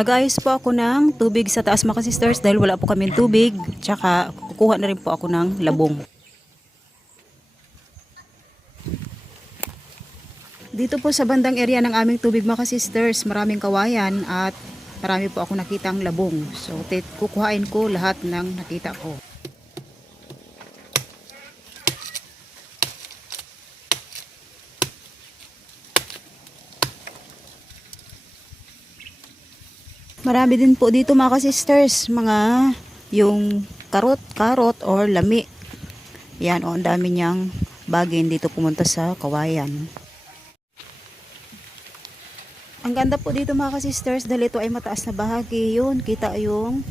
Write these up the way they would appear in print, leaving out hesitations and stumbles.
Mag-ayos po ako ng tubig sa taas mga sisters dahil wala po kaming tubig. Tsaka kukuha na rin po ako ng labong. Dito po sa bandang area ng aming tubig mga sisters, maraming kawayan at marami po ako nakitang labong. So kukuhain ko lahat ng nakita ko. Marami din po dito mga sisters, mga yung karot or lami. Yan o, ang dami niyang bagay dito pumunta sa kawayan. Ang ganda po dito mga sisters dahil ito ay mataas na bahagi. Yun, kita yung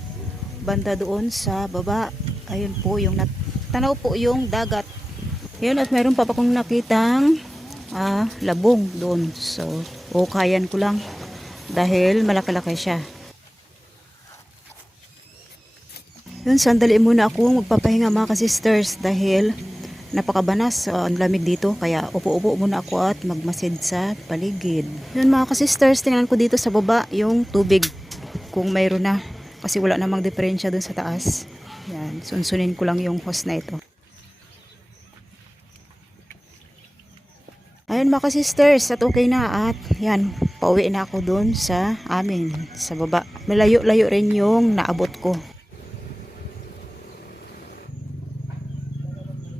banda doon sa baba. Ayun po yung tanaw po yung dagat. Yun, at mayroon pa akong nakitang labong doon. So, kayan ko lang dahil malaki-laki siya. Yun, sandali muna ako magpapahinga mga sisters dahil napakabanas, ang lamig dito, kaya upo-upo muna ako at magmasid sa paligid. Yun mga sisters, tingnan ko dito sa baba yung tubig kung mayroon na, kasi wala namang diferensya dun sa taas. Yan, sunsunin ko lang yung hose na ito. Ayun mga sisters, at okay na, at yan, pauwi na ako dun sa amin, sa baba. Malayo-layo rin yung naabot ko.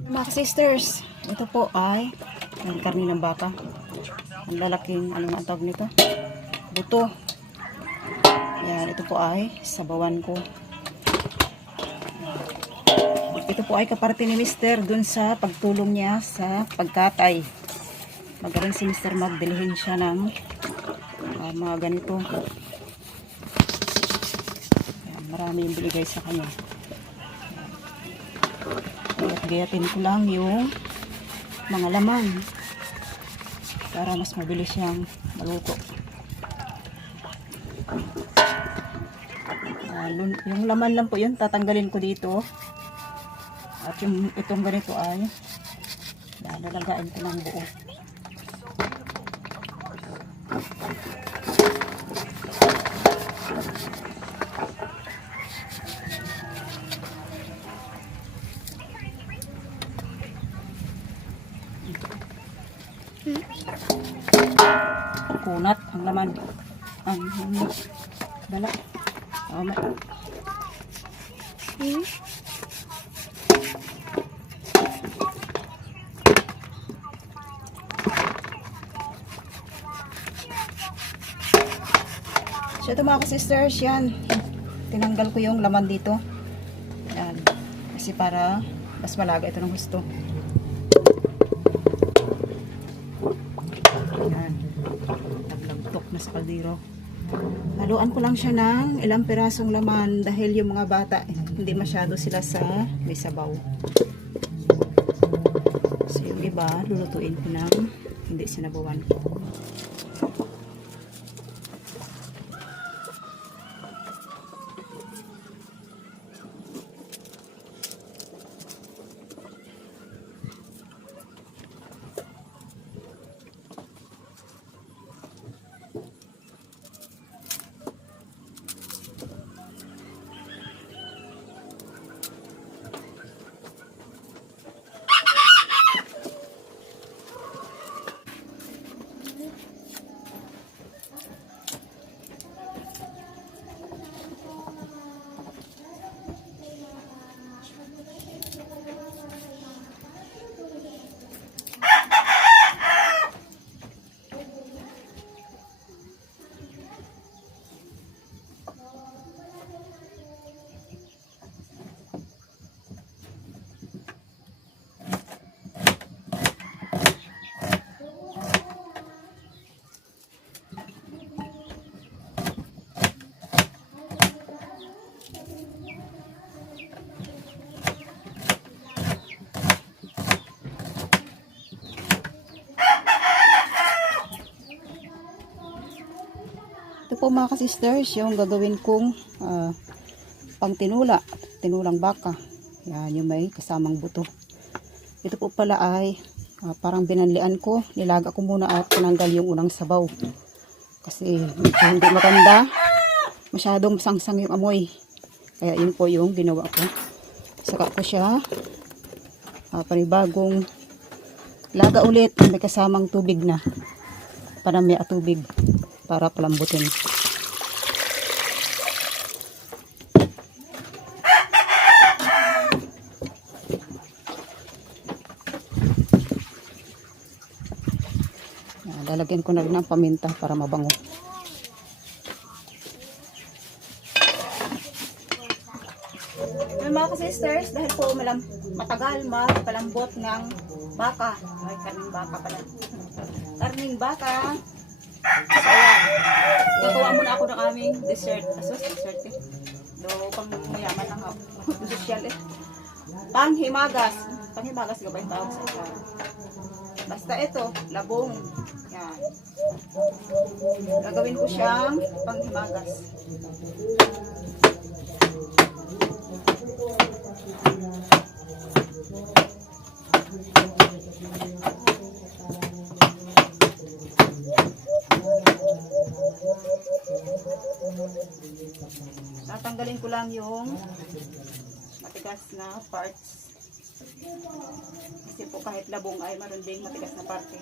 Mga sisters, ito po ay ang karne ng baka. Ang lalaking, ano nga tawag nito? Buto. Yan, ito po ay sabawan ko. Ito po ay kaparte ni Mr. dun sa pagtulong niya sa pagkatay. Magaling si Mr. magdilihin siya ng mga ganito. Yan, marami yung biligay sa kanya. Gayatin ko lang yung mga laman para mas mabilis siyang maluto. Yung laman lang po yun, tatanggalin ko dito. At yung itong ganito ay lalagain ko ng buo. Kunat ang laman, ang dala. Tama. So ito mga sisters, yan, tinanggal ko yung laman dito. Yan, kasi para mas malaga ito ng gusto. Yan, naglagtok na sa kaldero. Haluan ko lang siya ng ilang pirasong laman dahil yung mga bata hindi masyado sila sa may sabaw. So yung iba lulutuin ko ng hindi sinabawan ko. Ito po mga sisters, yung gagawin kong pang tinulang baka. Yan, yung may kasamang buto. Ito po pala ay parang binanlian ko. Nilaga ko muna at tinanggal yung unang sabaw. Kasi hindi maganda masyadong sangsang yung amoy. Kaya yun po yung ginawa ko. Saka ko siya panibagong laga ulit. May kasamang tubig na. Parami at tubig para palambutin. Lalagyan ko na rin ng paminta para mabango. Yung mga sisters, dahil po matagal magpalambot ng baka. Ay, karning baka pala. Karning baka. So, gagawa muna ako ng aming dessert. Asos, dessert eh. Do, pang mayaman lang ako. Social eh. Panghimagas. Panghimagas ka ba yung tawag sa ito? Basta ito, labong. Yan. Gagawin ko siyang panghimagas. Tatanggalin ko lang yung matigas na parts. Kasi po kahit labong ay maroon ding matigas na parte.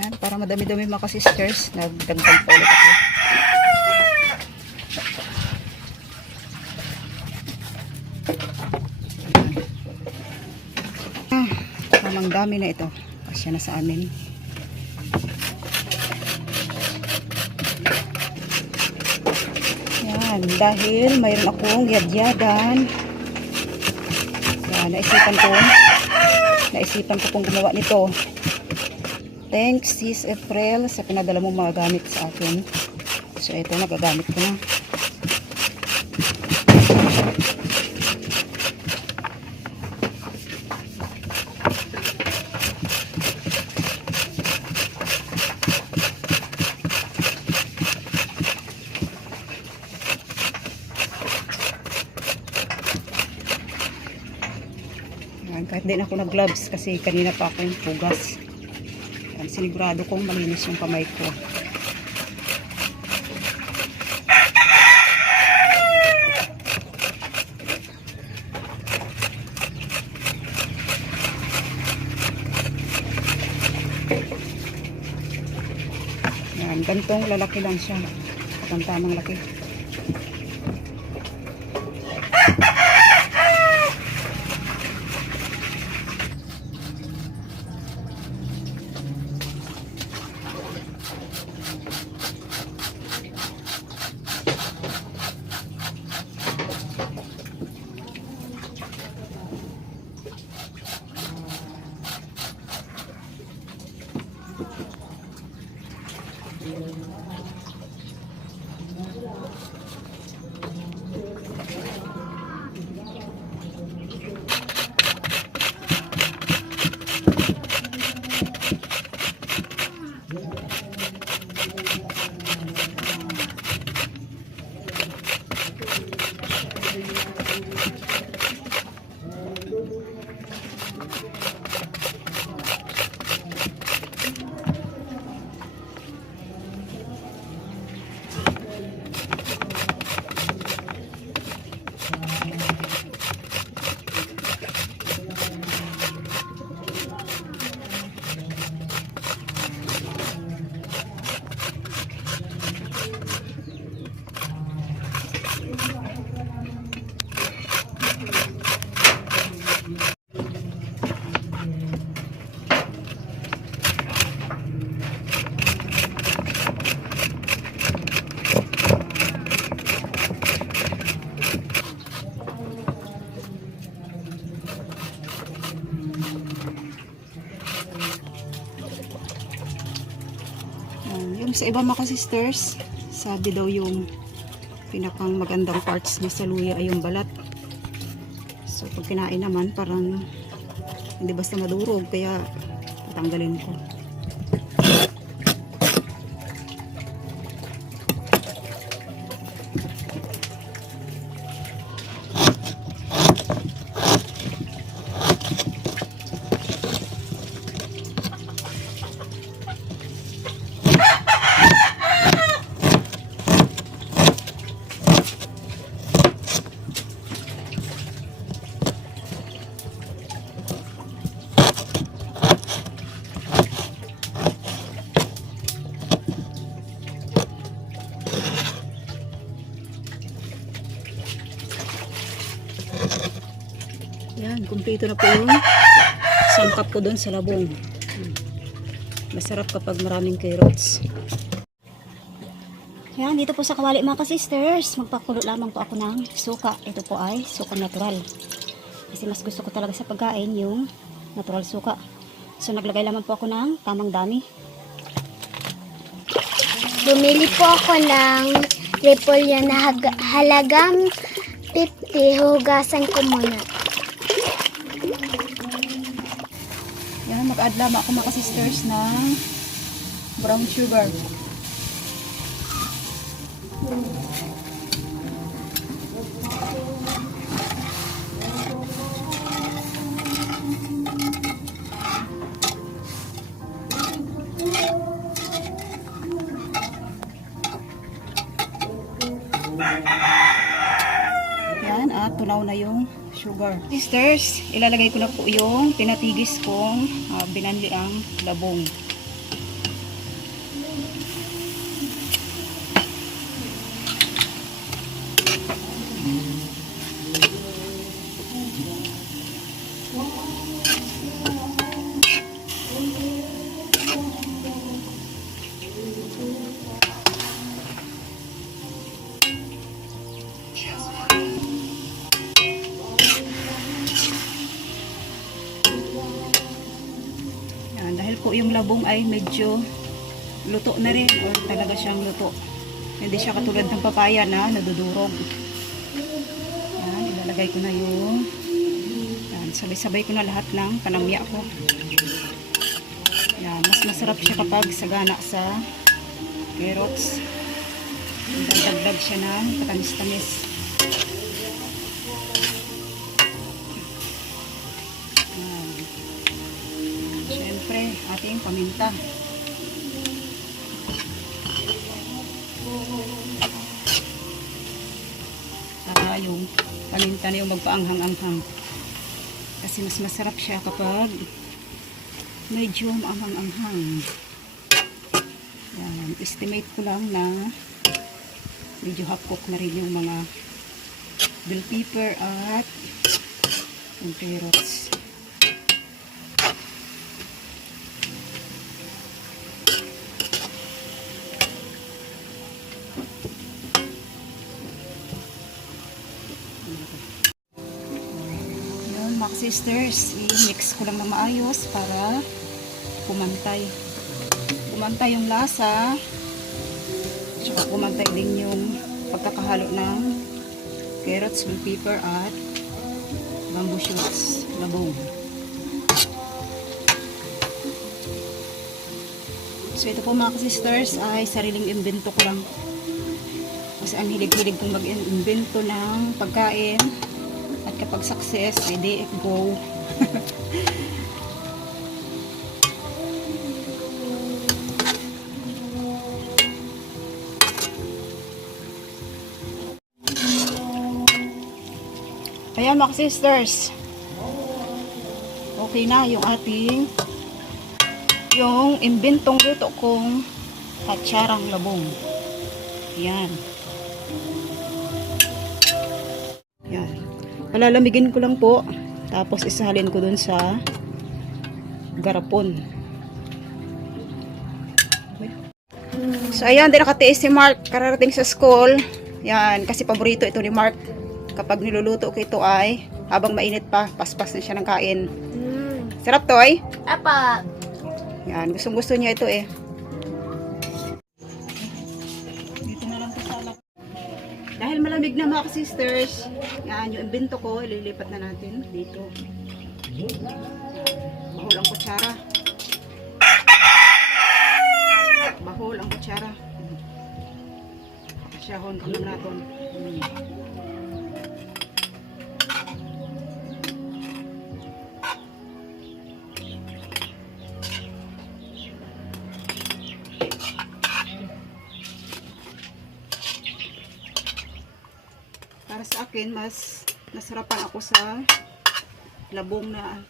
Yan, para madami-dami mga sisters, nagdagdag pa ulit ako. Tamang dami na ito. Kasya na sa amin. Yan, dahil mayroon akong yadyadan. Yan, naisipan ko pong gumawa nito. Thanks, Sis April, sa pinadala mo mga gamit sa akin. So, ito, nagagamit ko na. Yan, kahit din ako nag-gloves kasi kanina pa ako yung pugas. Sinigurado kong malinis yung kamay ko. Yan, gantong lalaki lang siya. Tamang laki. Yung sa iba mga sisters, sabi daw yung pinakang magandang parts niya sa luya ay yung balat. So pag kinain naman parang hindi basta madurog, kaya tatanggalin ko. Yan, kumpleto na po yung sangkap ko doon sa labong. Masarap kapag maraming carrots. Yan, dito po sa kawali mga ka-sisters, magpakulo lamang po ako ng suka. Ito po ay suka natural. Kasi mas gusto ko talaga sa pagkain yung natural suka. So naglagay lamang po ako ng tamang dami. Bumili po ako ng repolyo na halagang 50. Hugasan ko muna. Yan, mag-add lamang ako mga ka-sisters ng brown sugar. Yan, at tunaw na yung sugar. Sisters, ilalagay ko na po yung pinatigis kong binanli ang labong. Dahil po yung labong ay medyo luto na rin, o talaga siyang luto. Hindi siya katulad ng papaya na nadudurog. Yan, ilalagay ko na yung sabay-sabay ko na lahat ng panamya ko. Yan, mas masarap siya kapag sagana sa carrots. Dagdag siya ng patamis-tamis. Siyempre, ating paminta. Para yung paminta na yung magpaanghang-anghang. Kasi mas masarap siya kapag medyo maanghang-anghang. Yan, estimate ko lang na medyo half cook na rin yung mga bell pepper at yung carrots. Mga sisters, i-mix ko lang na maayos para pumantay yung lasa, tsaka pumantay din yung pagkakahalo ng carrots, bell pepper at bamboo shoots, labong. So ito po mga sisters ay sariling imbento ko lang, kasi ang hilig-hilig kong mag-imbento ng pagkain. At kapag success, edi go. Ayan mga sisters. Okay na yung ating yung imbentong luto kong katsarang labong. Yan. Yan. Palalamigin ko lang po, tapos isahalin ko dun sa garapon. So ayan, din nakatiis si Mark kararating sa school. Yan, kasi paborito ito ni Mark. Kapag niluluto ko ito ay habang mainit pa, paspas na siya ng kain. Sarap to ay? Apa. Yan, gustong gusto niya ito eh. Dahil malamig na mga sisters, yan yung imbento ko, ililipat na natin dito. Bahol ang kutsara. Bahol ang kutsara. Kasyahon ko naman natin. Para sa akin, mas nasarapan ako sa labong na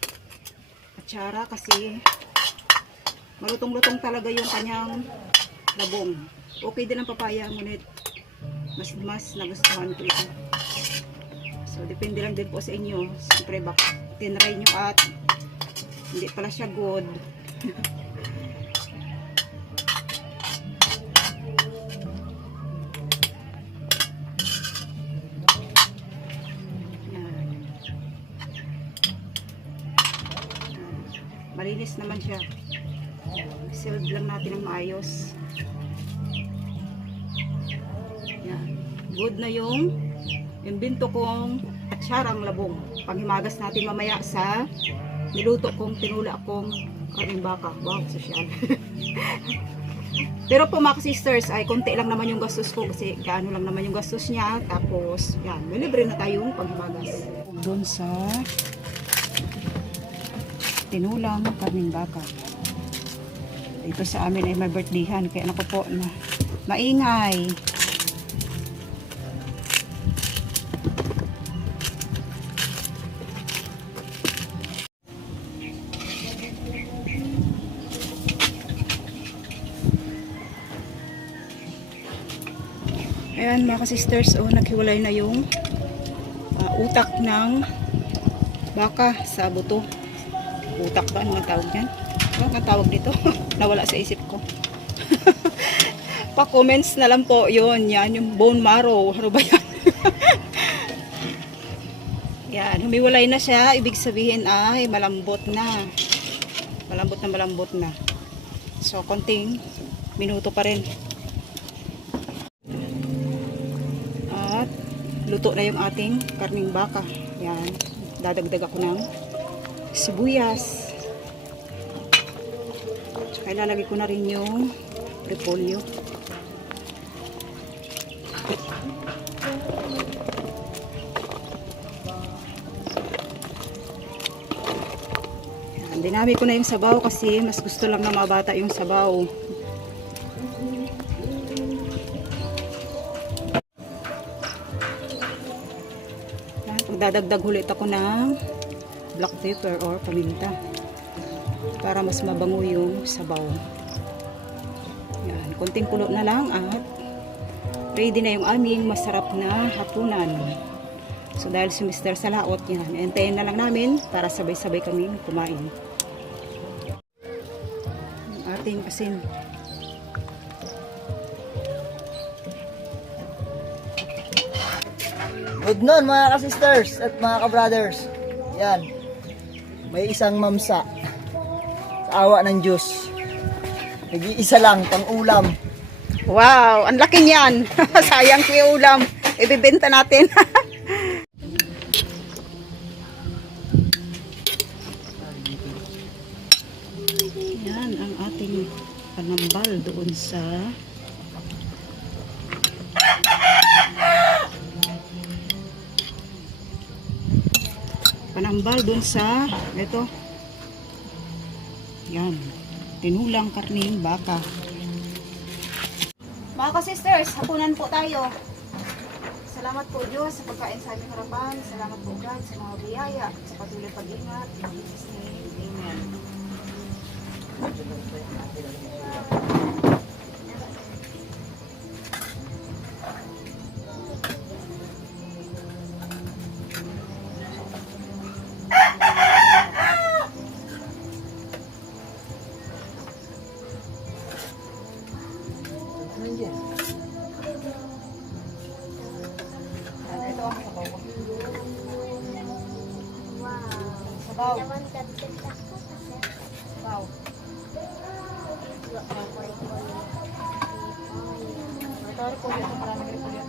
atsara kasi malutong-lutong talaga yung kanyang labong. Okay din ang papaya, ngunit mas nagustuhan ko ito. So, depende lang din po sa inyo. Siyempre, baka tinry nyo at hindi pala siya good. Malinis naman siya. Sealed lang natin ang maayos. Yan. Good na yung imbento kong atsarang labong. Panghimagas natin mamaya sa niluto kong tinula kong karing baka. Wow, sosyal. Pero po mga sisters, ay konti lang naman yung gastos ko kasi gaano lang naman yung gastos niya. Tapos, yan, may libre na tayong panghimagas. Doon sa tinulang karning baka. Ito sa amin ay may birthdayhan kaya naku po na maingay. Ayan mga sisters, oh, naghiwalay na yung utak ng baka sa buto. Utak ba? Anong tawag yan? Anong tawag dito? Nawala sa isip ko. Pa-comments na lang po yun. Yan, yung bone marrow. Ano ba yan? Yan, humiwalay na siya. Ibig sabihin ay malambot na. Malambot na. So, konting minuto pa rin. At luto na yung ating karning baka. Yan, dadagdag ako ng sibuyas. Tsaka ilalagay ko na rin yung repolyo. Yan, dinami ko na yung sabaw kasi mas gusto lang na mga bata yung sabaw. Yan, pagdadagdag ulit ako ng black pepper or paminta para mas mabango yung sabaw. Yan, konting kulo na lang at ready na yung aming masarap na hapunan. So dahil si Mr. sa laot, yan, entayin na lang namin para sabay-sabay kaming kumain. Yung ating asin. Good noon mga ka-sisters at mga ka-brothers. Yan. May isang mamsa sa awa ng Diyos. Nag-iisa lang pang ulam. Wow, ang laki niyan. Sayang ko yung ulam. Ibibenta natin. Yan ang ating panambal doon sa ito. Yan. Tinulang karning baka. Mga ka-sisters, hapunan po tayo. Salamat po Diyos sa pagkain sa aming harapan. Salamat po God sa mga biyaya, sa patuloy pag-ingat. In Jesus' name, amen. Ito ang sabaw. Sabaw. Sabaw. Ito, repolyo. Ito, maraming repolyo.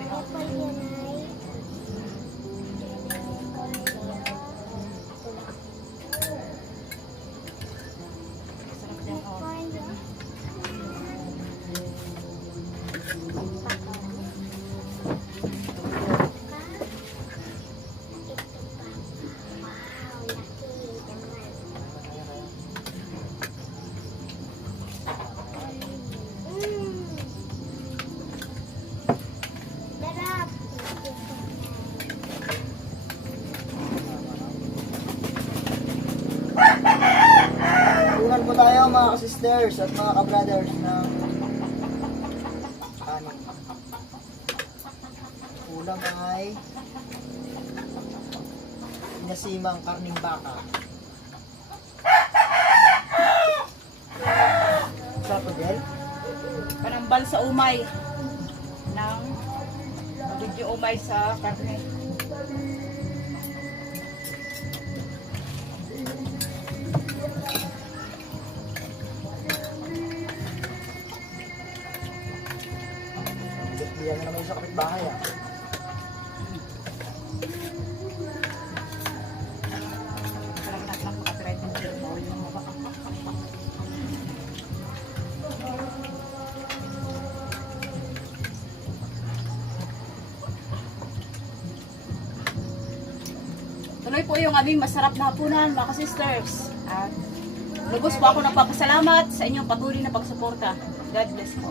ka-sisters at mga ka-brothers ng kanin. Ulam ay inasimang karning baka. Sarap to, Del? Panambal sa umay ng video umay sa karne. Bigyan na naman sa kapitbahay ah. Parang nakaka-copyright ng video. Tuloy po yung aming masarap na hapunan, mga sisters. At lubos po ako nagpapasalamat sa inyong patuloy na pagsuporta. God bless po.